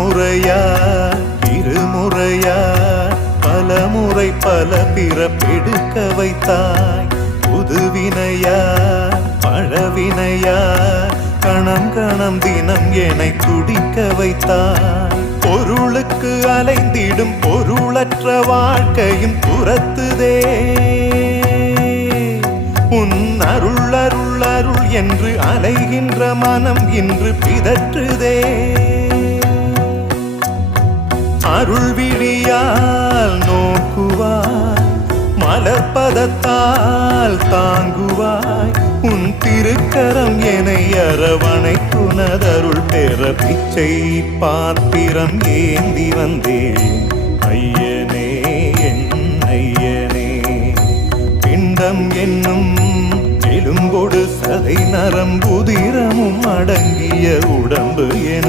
முறையா இருமுறையா பலமுறை பல பிறப்பெடுக்க வைத்தாய். புதுவினையா பழவினையா கணம் கணம் தினம் என்னை துடிக்க வைத்தாய். பொருளுக்கு அலைந்திடும் பொருளற்ற வாழ்க்கையும் துரத்துதே. உன் அருள் அருள் அருள் என்று அலைகின்ற மனம் இன்று பிதற்றுதே. அருள் விழியால் நோக்குவாய், மலர்பதத்தால் தாங்குவாய். உன் திருக்கரம் என்னை அரவணைக்குனதருள் பெற பிச்சை பாத்திரம் ஏந்தி வந்தேன். ஐயனே என் ஐயனே, பிண்டம் என்னும் எலும்பொடு சதை நரம்புதிரமும் அடங்கிய உடம்பு எனும்